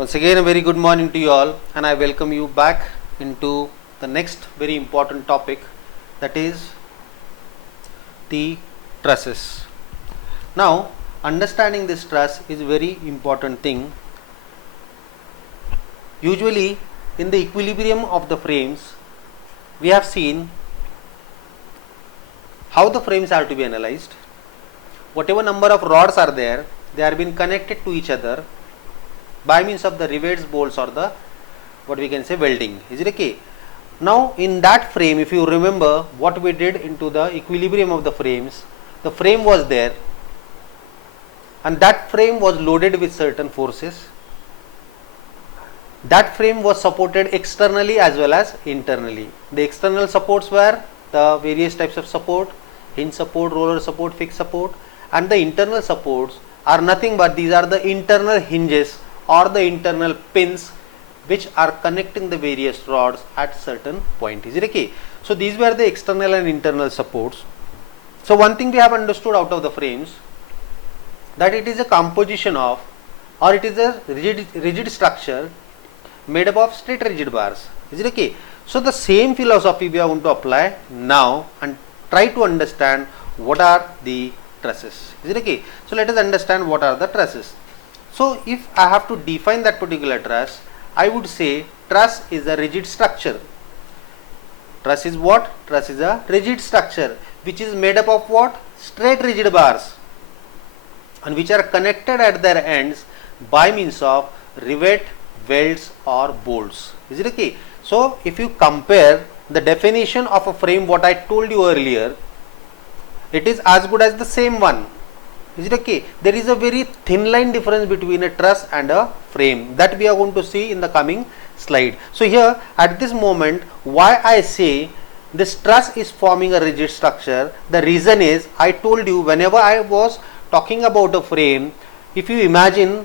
Once again, a very good morning to you all, and I welcome you back into the next very important topic, that is the trusses. Now, understanding this truss is a very important thing. Usually, in the equilibrium of the frames, we have seen how the frames are to be analyzed. Whatever number of rods are there, they are being connected to each other by means of the rivets, bolts, or the what we can say welding. Is it okay? Now in that frame, if you remember what we did into the equilibrium of the frames, the frame was there and that frame was loaded with certain forces. That frame was supported externally as well as internally. The external supports were the various types of support, hinge support, roller support, fixed support, and the internal supports are nothing but these are the internal hinges or the internal pins which are connecting the various rods at certain point. Is it okay? So these were the external and internal supports. So one thing we have understood out of the frames, that it is a composition of, or it is a rigid structure made up of straight rigid bars. Is it okay? So the same philosophy we are going to apply now and try to understand what are the trusses. Is it okay? So let us understand what are the trusses. So if I have to define that particular truss, I would say truss is a rigid structure. Truss is what? Truss is a rigid structure which is made up of what? Straight rigid bars, and which are connected at their ends by means of rivet, welds, or bolts. Is it okay? So if you compare the definition of a frame what I told you earlier, it is as good as the same one. Is it okay? There is a very thin line difference between a truss and a frame that we are going to see in the coming slide. So here at this moment, why I say this truss is forming a rigid structure, the reason is I told you whenever I was talking about a frame, if you imagine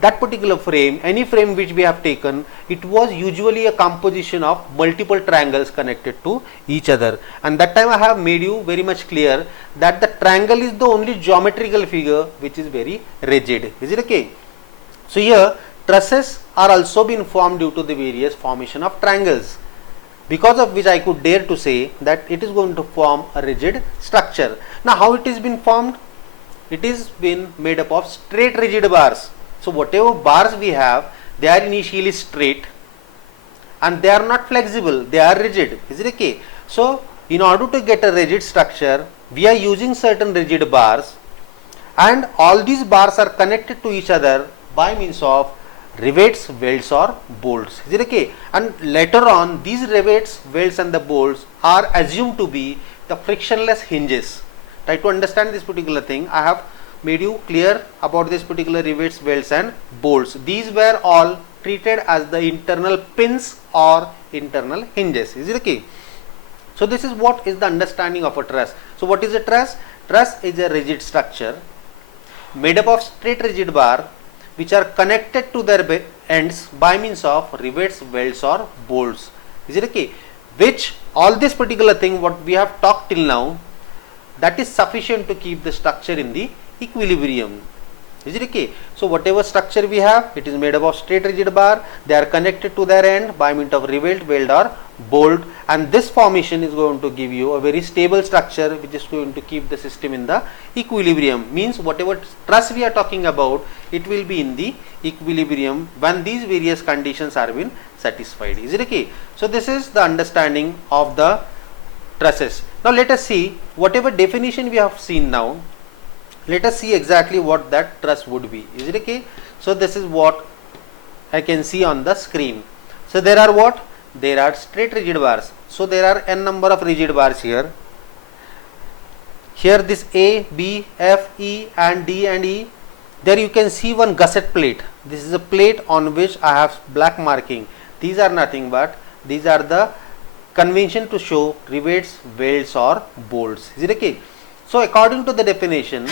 that particular frame, any frame which we have taken, it was usually a composition of multiple triangles connected to each other, and that time I have made you very much clear that the triangle is the only geometrical figure which is very rigid. Is it okay? So here trusses are also been formed due to the various formation of triangles, because of which I could dare to say that it is going to form a rigid structure. Now how it is been formed? It is been made up of straight rigid bars. So whatever bars we have, they are initially straight and they are not flexible, they are rigid. Is it okay? So in order to get a rigid structure, we are using certain rigid bars, and all these bars are connected to each other by means of rivets, welds, or bolts. Is it okay? And later on these rivets, welds, and the bolts are assumed to be the frictionless hinges. Try to understand this particular thing. I have made you clear about this particular rivets, welds, and bolts. These were all treated as the internal pins or internal hinges. Is it okay? So this is what is the understanding of a truss. So what is a truss? Truss is a rigid structure made up of straight rigid bar which are connected to their ends by means of rivets, welds, or bolts. Is it okay? Which all this particular thing what we have talked till now, that is sufficient to keep the structure in the equilibrium. Is it okay? So whatever structure we have, it is made up of straight rigid bar, they are connected to their end by means of rivet, weld, or bolt, and this formation is going to give you a very stable structure which is going to keep the system in the equilibrium. Means whatever truss we are talking about, it will be in the equilibrium when these various conditions are been satisfied. Is it okay? So this is the understanding of the trusses. Now let us see whatever definition we have seen now. Let us see exactly what that truss would be. Is it okay? So this is what I can see on the screen. So there are what? There are straight rigid bars. So there are n number of rigid bars here. Here this A, B, F, E, and D and E. There you can see one gusset plate. This is a plate on which I have black marking. These are nothing but these are the convention to show rivets, welds, or bolts. Is it okay? So according to the definition,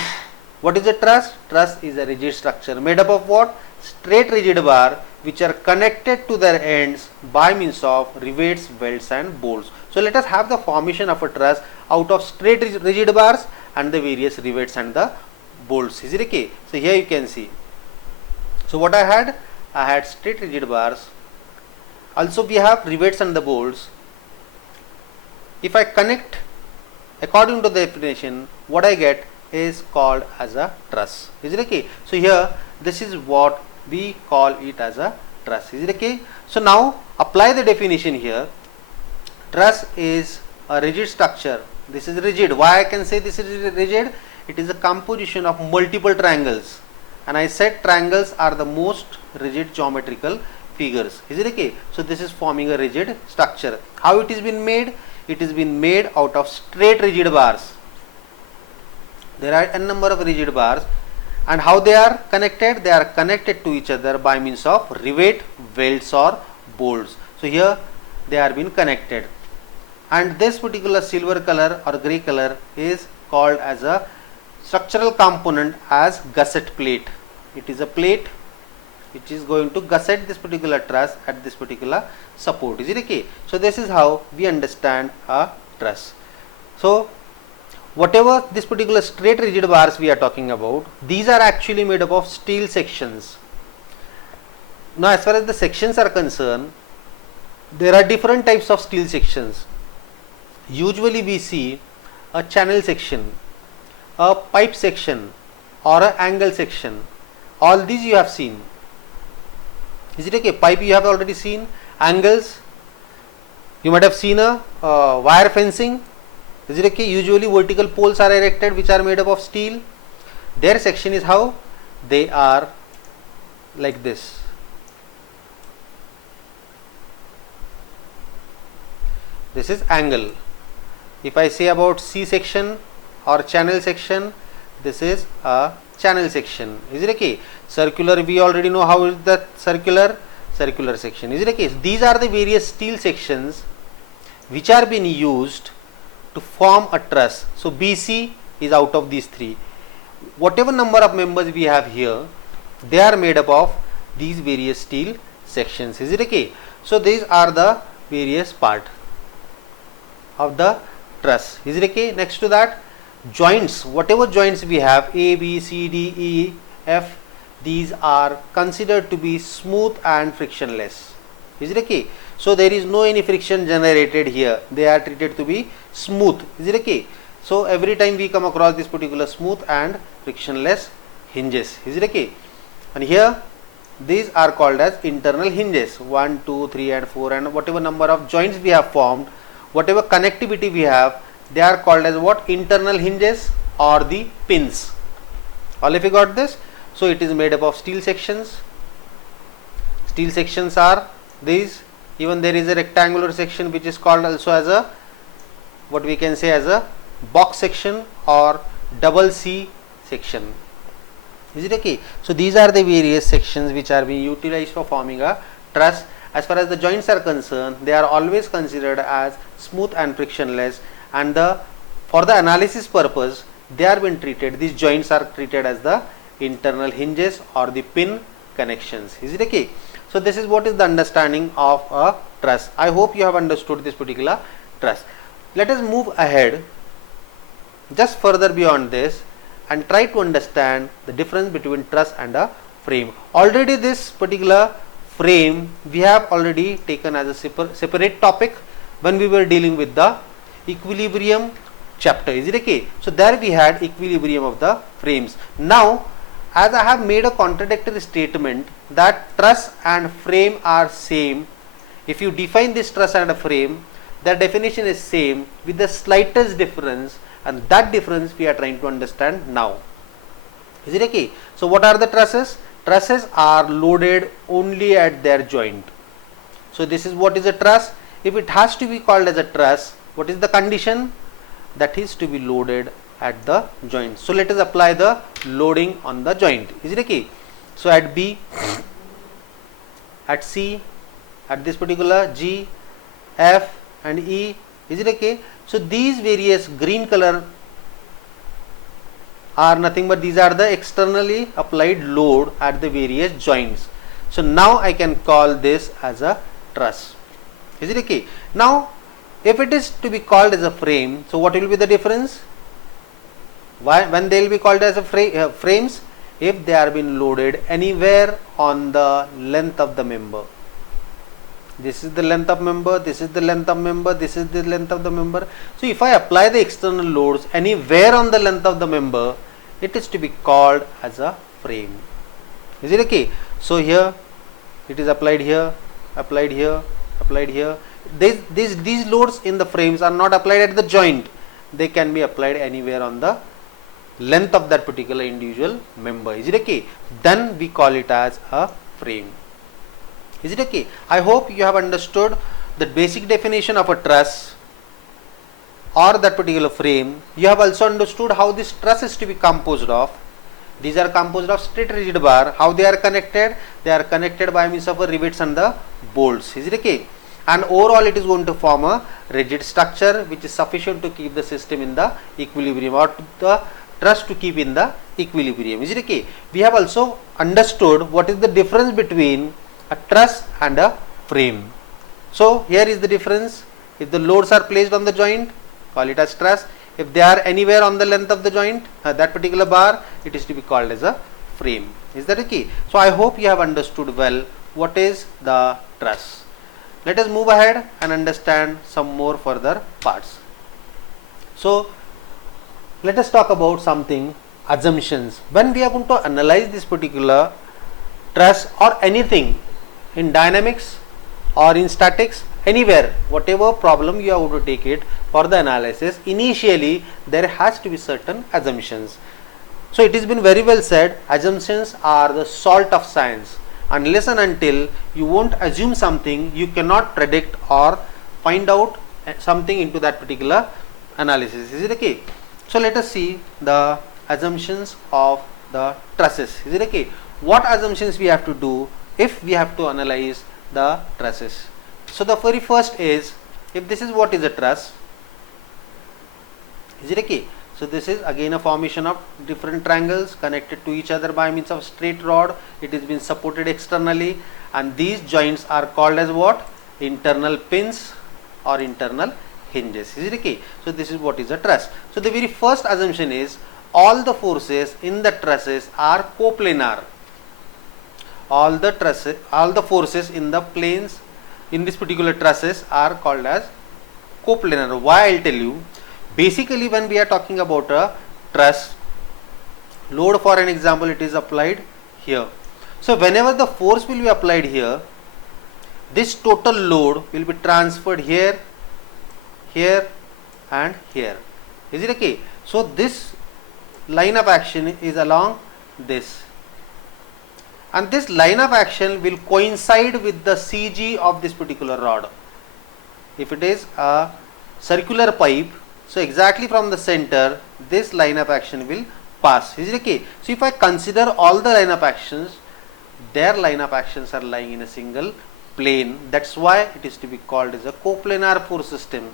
what is a truss? Truss is a rigid structure made up of what? Straight rigid bar which are connected to their ends by means of rivets, welds, and bolts. So let us have the formation of a truss out of straight rigid bars and the various rivets and the bolts. Is it okay? So here you can see. So what I had? I had straight rigid bars. Also we have rivets and the bolts. If I connect according to the definition, what I get is called as a truss. Is it okay? So here this is what we call it as a truss. Is it okay? So now apply the definition here. Truss is a rigid structure. This is rigid. Why I can say this is rigid? It is a composition of multiple triangles, and I said triangles are the most rigid geometrical figures. Is it okay? So this is forming a rigid structure. How it is been made? It is been made out of straight rigid bars. There are n number of rigid bars, and how they are connected? They are connected to each other by means of rivet, welds or bolts. So here they are being connected, and this particular silver color or grey color is called as a structural component as gusset plate. It is a plate which is going to gusset this particular truss at this particular support. Is it okay? So this is how we understand a truss. So whatever this particular straight rigid bars we are talking about, these are actually made up of steel sections. Now as far as the sections are concerned, there are different types of steel sections. Usually we see a channel section, a pipe section or an angle section. All these you have seen. Is it okay? Pipe you have already seen. Angles, you might have seen a wire fencing. Is it okay? Usually vertical poles are erected which are made up of steel. Their section is how? They are like this. This is angle. If I say about C section or channel section, this is a channel section. Is it okay? Circular, we already know how is the circular section. Is it okay? These are the various steel sections which are being used to form a truss. So BC is out of these three. Whatever number of members we have here, they are made up of these various steel sections. Is it okay? So these are the various part of the truss. Is it okay? Next to that, joints, whatever joints we have, A, B, C, D, E, F, these are considered to be smooth and frictionless. Is it okay? So there is no any friction generated here. They are treated to be smooth. Is it okay? So every time we come across this particular smooth and frictionless hinges. Is it okay? And here these are called as internal hinges. 1, 2, 3 and 4, and whatever number of joints we have formed, whatever connectivity we have, they are called as what? Internal hinges or the pins. All of you got this? So it is made up of steel sections. Steel sections are these. Even there is a rectangular section which is called also as a, what we can say as a box section or double C section. Is it okay? So these are the various sections which are being utilized for forming a truss. As far as the joints are concerned, they are always considered as smooth and frictionless, and for the analysis purpose they are being treated, these joints are treated as the internal hinges or the pin connections. Is it okay? So this is what is the understanding of a truss. I hope you have understood this particular truss. Let us move ahead just further beyond this and try to understand the difference between truss and a frame. Already this particular frame we have already taken as a separate topic when we were dealing with the equilibrium chapter. Is it okay? So there we had equilibrium of the frames. Now as I have made a contradictory statement that truss and frame are same, if you define this truss and a frame, the definition is same with the slightest difference, and that difference we are trying to understand now. Is it okay? So what are the trusses? Trusses are loaded only at their joint. So this is what is a truss. If it has to be called as a truss, what is the condition? That is to be loaded at the joint. So let us apply the loading on the joint. Is it okay? So at B, at C, at this particular G, F and E. Is it okay? So these various green color are nothing but these are the externally applied load at the various joints. So now I can call this as a truss. Is it okay? Now if it is to be called as a frame, so what will be the difference? Why, when they will be called as a frames, if they are been loaded anywhere on the length of the member. This is the length of member, this is the length of member, this is the length of the member. So if I apply the external loads anywhere on the length of the member, it is to be called as a frame. Is it okay? So here it is applied here, applied here, applied here. These loads in the frames are not applied at the joint. They can be applied anywhere on the length of that particular individual member. Is it okay? Then we call it as a frame. Is it okay? I hope you have understood the basic definition of a truss or that particular frame. You have also understood how this truss is to be composed of. These are composed of straight rigid bar. How they are connected? They are connected by means of a rivets and the bolts. Is it okay? And overall it is going to form a rigid structure which is sufficient to keep the system in the equilibrium, or the truss to keep in the equilibrium. Is it okay? We have also understood what is the difference between a truss and a frame. So here is the difference. If the loads are placed on the joint, call it as truss. If they are anywhere on the length of the joint, that particular bar, it is to be called as a frame. Is that okay? So I hope you have understood well what is the truss. Let us move ahead and understand some more further parts. So let us talk about something, assumptions. When we are going to analyze this particular truss or anything in dynamics or in statics, anywhere, whatever problem you are going to take it for the analysis, initially there has to be certain assumptions. So it has been very well said, assumptions are the salt of science. Unless and until you won't assume something, you cannot predict or find out something into that particular analysis. Is it okay? So let us see the assumptions of the trusses. Is it okay? What assumptions we have to do if we have to analyze the trusses? So the very first is, if this is what is a truss, is it okay? So this is again a formation of different triangles connected to each other by means of straight rod. It is being supported externally, and these joints are called as what? Internal pins or internal hinges. Is it okay? So this is what is a truss. So the very first assumption is all the forces in the trusses are coplanar. All the forces in the planes in this particular trusses are called as coplanar. Why? I'll tell you. Basically, when we are talking about a truss, load for an example, it is applied here. So whenever the force will be applied here, this total load will be transferred here, here and here. Is it okay? So this line of action is along this, and this line of action will coincide with the CG of this particular rod. If it is a circular pipe, so exactly from the center this line of action will pass. Is it okay? So if I consider all the line of actions, their line of actions are lying in a single plane. That's why it is to be called as a coplanar force system.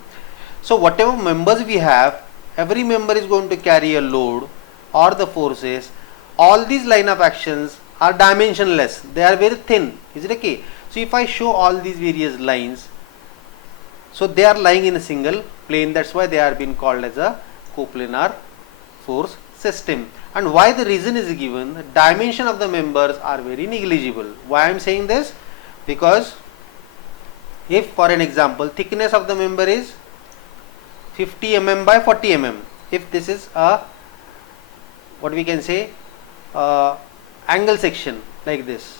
So whatever members we have, every member is going to carry a load or the forces. All these line of actions are dimensionless. They are very thin. Is it okay? So if I show all these various lines, so they are lying in a single plane. That's why they are being called as a coplanar force system. And why the reason is given, the dimension of the members are very negligible. Why I am saying this? Because if for an example thickness of the member is 50 mm by 40 mm, if this is a, what we can say, angle section like this,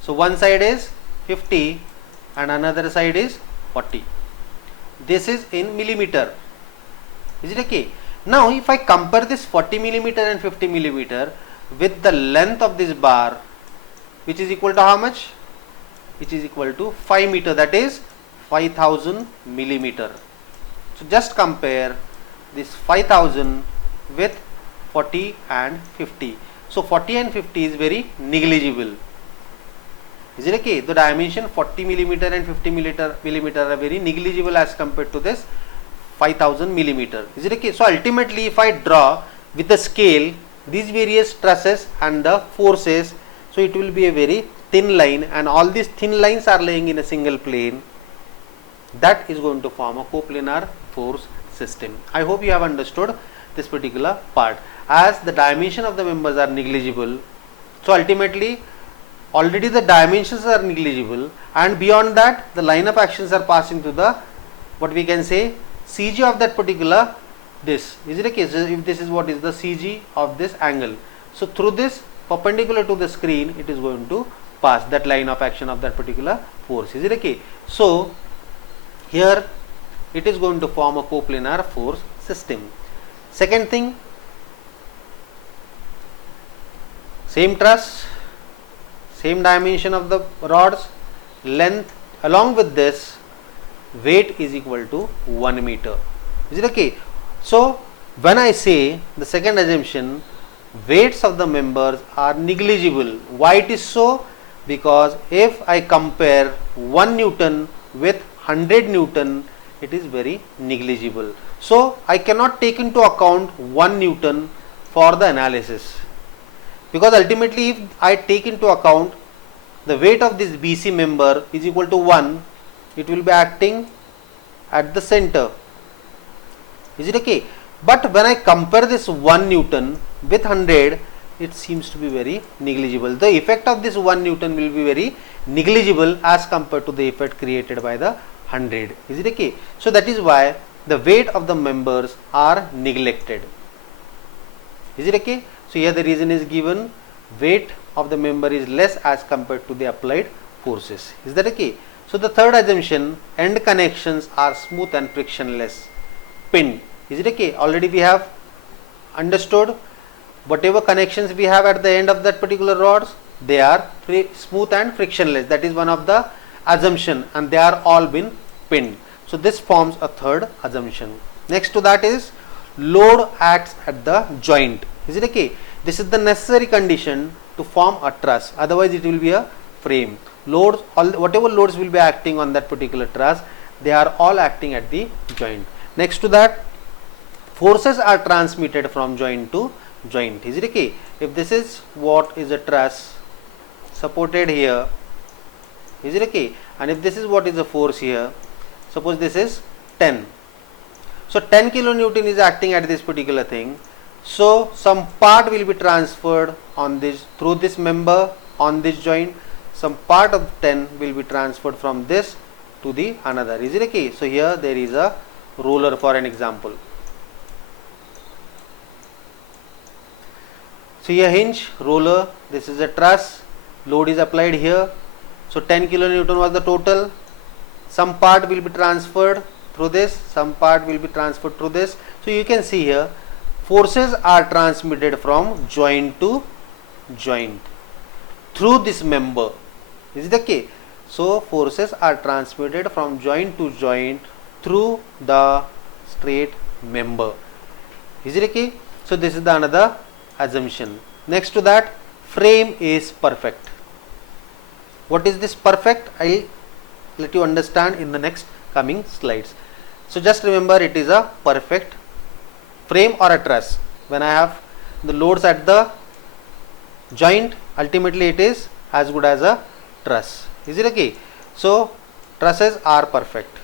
so one side is 50 and another side is 40. This is in millimeter. Is it okay? Now if I compare this 40 millimeter and 50 millimeter with the length of this bar, which is equal to how much? Which is equal to 5 meter, that is 5000 millimeter. So just compare this 5000 with 40 and 50. So 40 and 50 is very negligible. Is it okay? The dimension 40 millimeter and 50 millimeter are very negligible as compared to this 5000 millimeter. Is it okay? So ultimately if I draw with the scale these various trusses and the forces, so it will be a very thin line, and all these thin lines are laying in a single plane. That is going to form a coplanar force system. I hope you have understood this particular part. as the dimension of the members are negligible. So ultimately already the dimensions are negligible, and beyond that the line of actions are passing to the, what we can say, CG of that particular this. Is it a case? If this is what is the CG of this angle, so through this perpendicular to the screen it is going to pass that line of action of that particular force. Is it okay? So here it is going to form a coplanar force system. Second thing, same truss, same dimension of the rods, length, along with this weight is equal to 1 meter. Is it okay? So when I say the second assumption, weights of the members are negligible. Why it is so? Because if I compare 1 Newton with 100 Newton, it is very negligible. So I cannot take into account 1 Newton for the analysis, because ultimately if I take into account the weight of this BC member is equal to 1, it will be acting at the center. Is it okay? But when I compare this 1 Newton with 100, it seems to be very negligible. The effect of this 1 Newton will be very negligible as compared to the effect created by the 100. Is it okay? So that is why the weight of the members are neglected. Is it okay? So here the reason is given, weight of the member is less as compared to the applied forces. Is that okay? So the third assumption, end connections are smooth and frictionless, pinned. Is it okay? Already we have understood whatever connections we have at the end of that particular rods, they are smooth and frictionless. That is one of the assumption, and they are all been pinned. So this forms a third assumption. Next to that is load acts at the joint. Is it okay? This is the necessary condition to form a truss, otherwise it will be a frame. Loads, whatever loads will be acting on that particular truss, they are all acting at the joint. Next to that, forces are transmitted from joint to joint. Is it okay? If this is what is a truss supported here, is it okay? And if this is what is the force here, suppose this is 10. So 10 kilonewton is acting at this particular thing. So some part will be transferred on this, through this member on this joint. Some part of 10 will be transferred from this to the another. Is it okay? So here there is a roller for an example. So here hinge, roller, this is a truss, load is applied here. So 10 kilonewton was the total. Some part will be transferred through this, some part will be transferred through this. So you can see here, forces are transmitted from joint to joint through this member. Is it okay? So forces are transmitted from joint to joint through the straight member. Is it okay? So this is the another assumption. Next to that, frame is perfect. What is this perfect? I'll let you understand in the next coming slides. So just remember, it is a perfect frame or a truss. When I have the loads at the joint, ultimately it is as good as a truss. Is it okay? So trusses are perfect.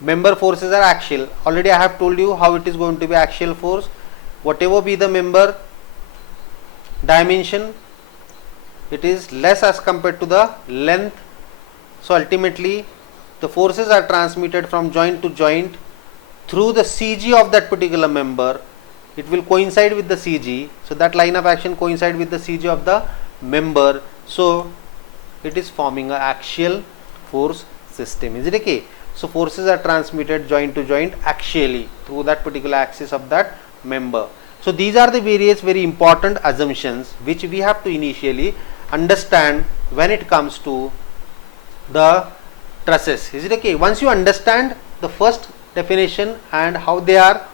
Member forces are axial. Already I have told you how it is going to be axial force. Whatever be the member dimension, it is less as compared to the length. So ultimately the forces are transmitted from joint to joint through the CG of that particular member. It will coincide with the CG. So that line of action coincide with the CG of the member. So it is forming an axial force system. Is it okay? So forces are transmitted joint to joint axially through that particular axis of that member. So these are the various very important assumptions which we have to initially understand when it comes to the trusses. Is it okay? Once you understand the first definition and how they are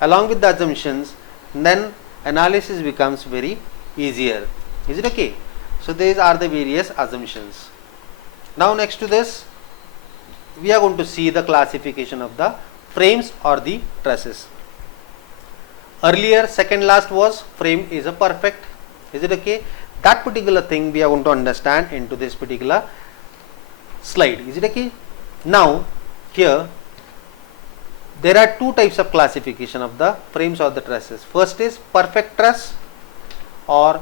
along with the assumptions, then analysis becomes very easier. Is it okay? So these are the various assumptions. Now next to this, we are going to see the classification of the frames or the trusses. Earlier, second last was frame is a perfect. Is it okay? That particular thing we are going to understand into this particular slide. Is it okay? Now here there are two types of classification of the frames or the trusses. First is perfect truss or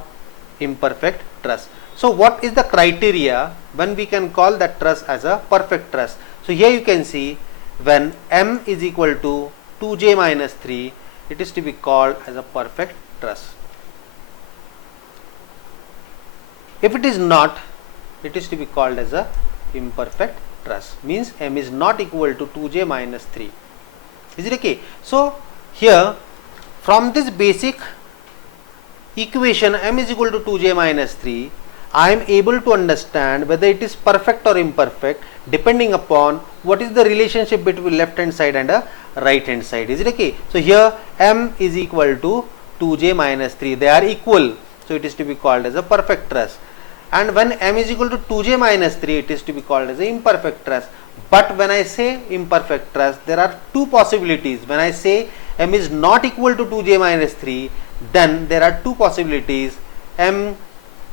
imperfect truss. So what is the criteria when we can call that truss as a perfect truss? So here you can see when m is equal to 2j minus 3, it is to be called as a perfect truss. If it is not, it is to be called as a imperfect truss, means m is not equal to 2j minus 3. Is it okay? So here from this basic equation m is equal to 2j minus 3, I am able to understand whether it is perfect or imperfect depending upon what is the relationship between left hand side and right hand side. Is it okay? So here m is equal to 2j minus 3, they are equal, so it is to be called as a perfect truss. And when m is equal to 2j minus 3, it is to be called as an imperfect truss. But when I say imperfect truss, there are two possibilities. When I say m is not equal to 2j minus 3, then there are two possibilities: m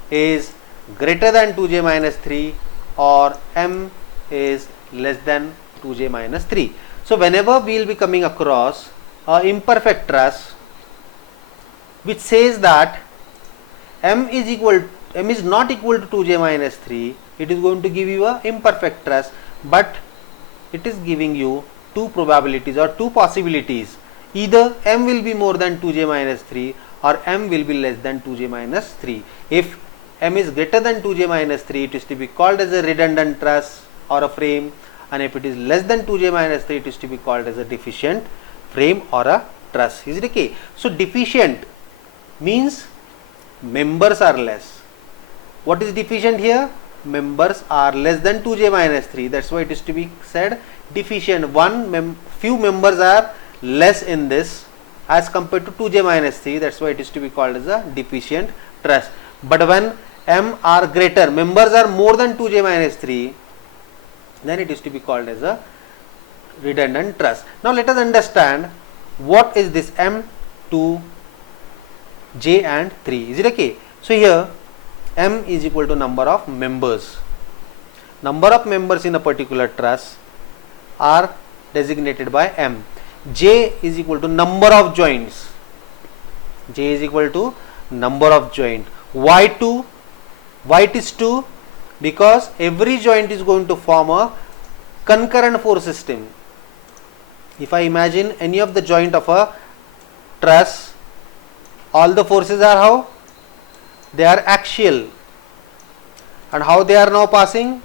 is greater than 2j minus 3 or m is less than 2j minus 3. So whenever we will be coming across a imperfect truss which says that m is not equal to 2j minus 3, it is going to give you a imperfect truss, but it is giving you two probabilities or two possibilities. Either m will be more than 2j minus 3 or m will be less than 2j minus 3. If m is greater than 2j minus 3, it is to be called as a redundant truss or a frame, and if it is less than 2j minus 3, it is to be called as a deficient frame or a truss. Is it okay? So deficient means members are less. What is deficient here? Members are less than 2j minus 3. That's why it is to be said deficient. Few members are less in this as compared to 2j minus 3. That's why it is to be called as a deficient truss. But when m are greater, members are more than 2j minus 3, then it is to be called as a redundant truss. Now let us understand what is this m, 2, j and 3. Is it okay? So here m is equal to number of members. Number of members in a particular truss are designated by m. J is equal to number of joints. J is equal to number of joint. Why 2? Why it is 2? Because every joint is going to form a concurrent force system. If I imagine any of the joint of a truss, all the forces are how? They are axial. And how they are now passing?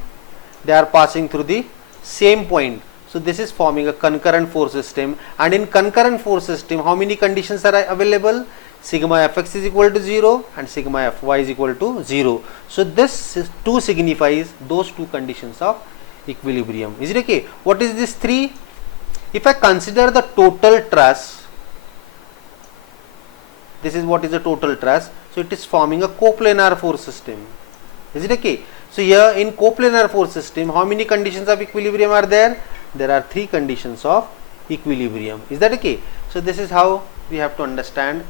They are passing through the same point. So this is forming a concurrent force system, and in concurrent force system, how many conditions are available? Sigma fx is equal to 0 and sigma fy is equal to 0. So this 2 signifies those two conditions of equilibrium. Is it okay? What is this 3? If I consider the total truss, this is what is the total truss. So it is forming a coplanar force system. Is it okay? So here in coplanar force system, how many conditions of equilibrium are there? There are 3 conditions of equilibrium. Is that okay? So this is how we have to understand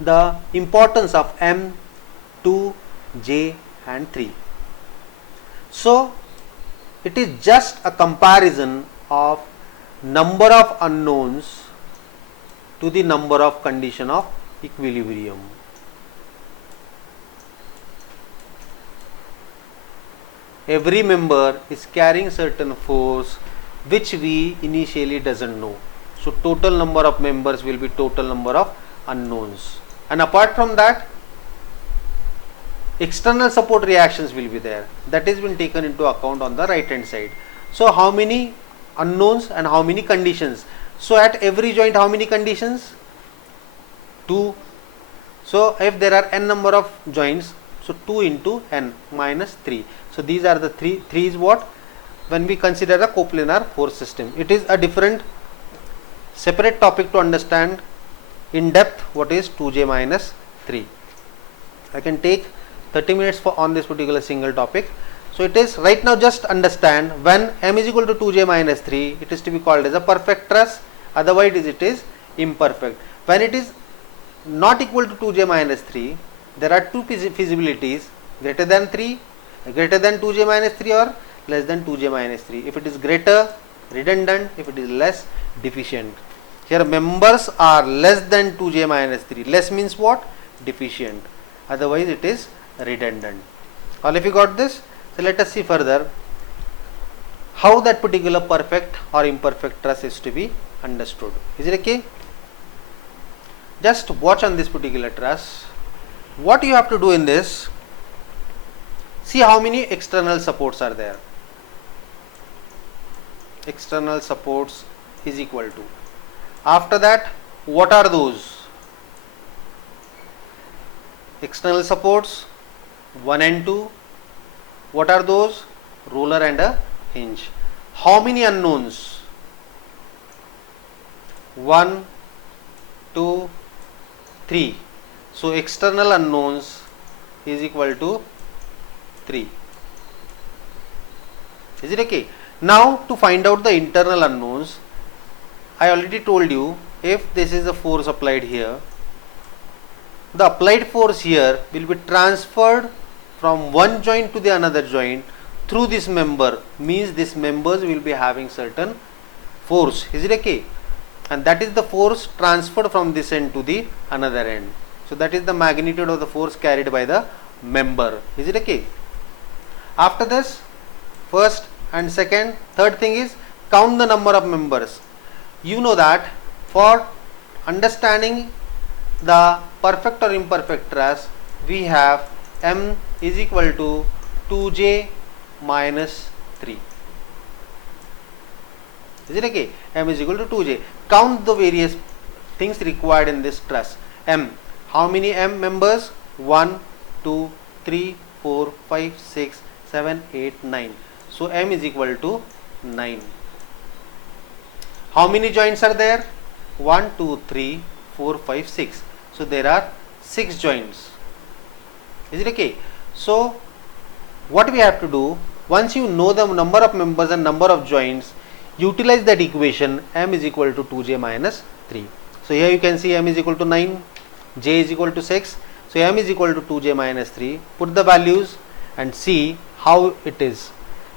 the importance of m, 2, j and 3. So it is just a comparison of number of unknowns to the number of condition of equilibrium. Every member is carrying certain force which we initially doesn't know. So total number of members will be total number of unknowns, and apart from that, external support reactions will be there. That is been taken into account on the right hand side. So how many unknowns and how many conditions? So at every joint, how many conditions? 2. So if there are n number of joints, so 2 into n minus 3. So these are the 3 is what? When we consider a coplanar force system. It is a different separate topic to understand in depth what is 2j minus 3. I can take 30 minutes on this particular single topic. So it is right now, just understand, when m is equal to 2j minus 3, it is to be called as a perfect truss, otherwise it is imperfect. When it is not equal to 2j minus 3, there are two feasibilities: greater than 3, greater than 2j minus 3 or less than 2j minus 3. If it is greater, redundant. If it is less, deficient. Here members are less than 2j minus 3. Less means what? Deficient. Otherwise it is redundant. All if you got this? So let us see further how that particular perfect or imperfect truss is to be understood. Is it okay? Just watch on this particular truss. What you have to do in this, see how many external supports are there. External supports is equal to. After that, what are those? External supports 1 and 2. What are those? Roller and a hinge. How many unknowns? 1, 2, 3. So external unknowns is equal to 3. Is it okay? Now to find out the internal unknowns, I already told you, if this is a force applied here, the applied force here will be transferred from one joint to the another joint through this member, means these members will be having certain force. Is it okay? And that is the force transferred from this end to the another end. So that is the magnitude of the force carried by the member. Is it okay? After this, first and second, third thing is count the number of members. You know that for understanding the perfect or imperfect truss, we have M is equal to 2j minus 3. Is it okay? M is equal to 2j. Count the various things required in this truss. M. How many M members? 1, 2, 3, 4, 5, 6, 7, 8, 9. So M is equal to 9. How many joints are there? 1, 2, 3, 4, 5, 6. So there are 6 joints. Is it okay? So what we have to do, once you know the number of members and number of joints, utilize that equation M is equal to 2j minus 3. So here you can see M is equal to 9, J is equal to 6. So M is equal to 2j minus 3. Put the values and see how it is.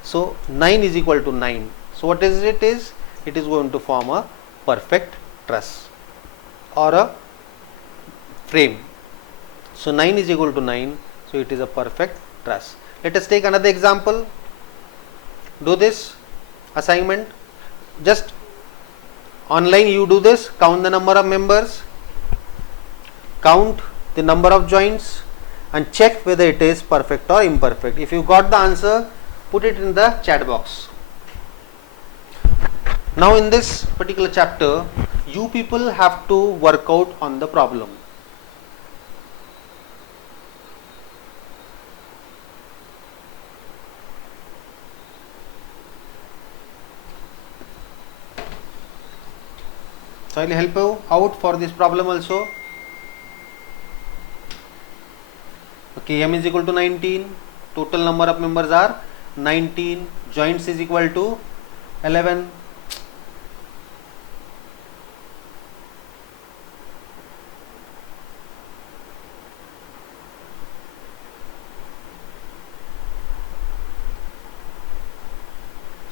So 9 is equal to 9. So what is it is? It is going to form a perfect truss or a frame. So 9 is equal to 9. So it is a perfect truss. Let us take another example. Do this assignment. Just online you do this. Count the number of members. Count the number of joints and check whether it is perfect or imperfect. If you got the answer, put it in the chat box. Now in this particular chapter, you people have to work out on the problem. So I will help you out for this problem also. Okay, M is equal to 19. Total number of members are 19. Joints is equal to 11.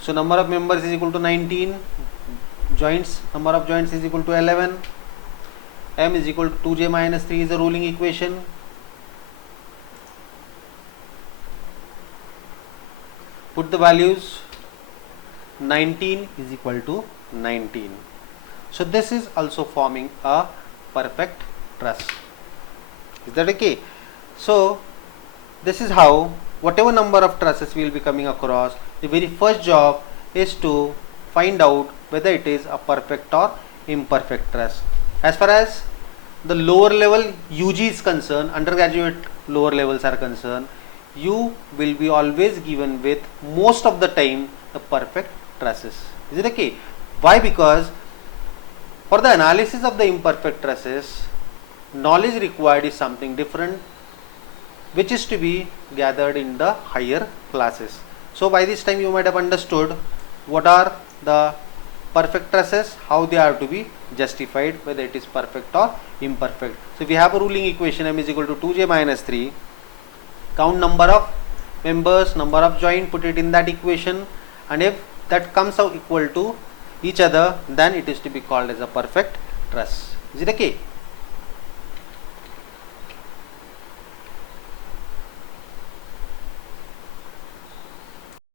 So number of members is equal to 19. Joints, number of joints is equal to 11. M is equal to 2j minus 3 is a ruling equation. Put the values. 19 is equal to 19. So this is also forming a perfect truss. Is that okay? So this is how whatever number of trusses we will be coming across, the very first job is to find out whether it is a perfect or imperfect truss. As far as the lower level UG is concerned, undergraduate lower levels are concerned, you will be always given with most of the time the perfect trusses. Is it okay? Why? Because for the analysis of the imperfect trusses, knowledge required is something different, which is to be gathered in the higher classes. So by this time you might have understood what are the perfect trusses, how they are to be justified, whether it is perfect or imperfect. So if we have a ruling equation, M is equal to 2j minus 3, count number of members, number of joint, put it in that equation, and if that comes out equal to each other, then it is to be called as a perfect truss. Is it okay?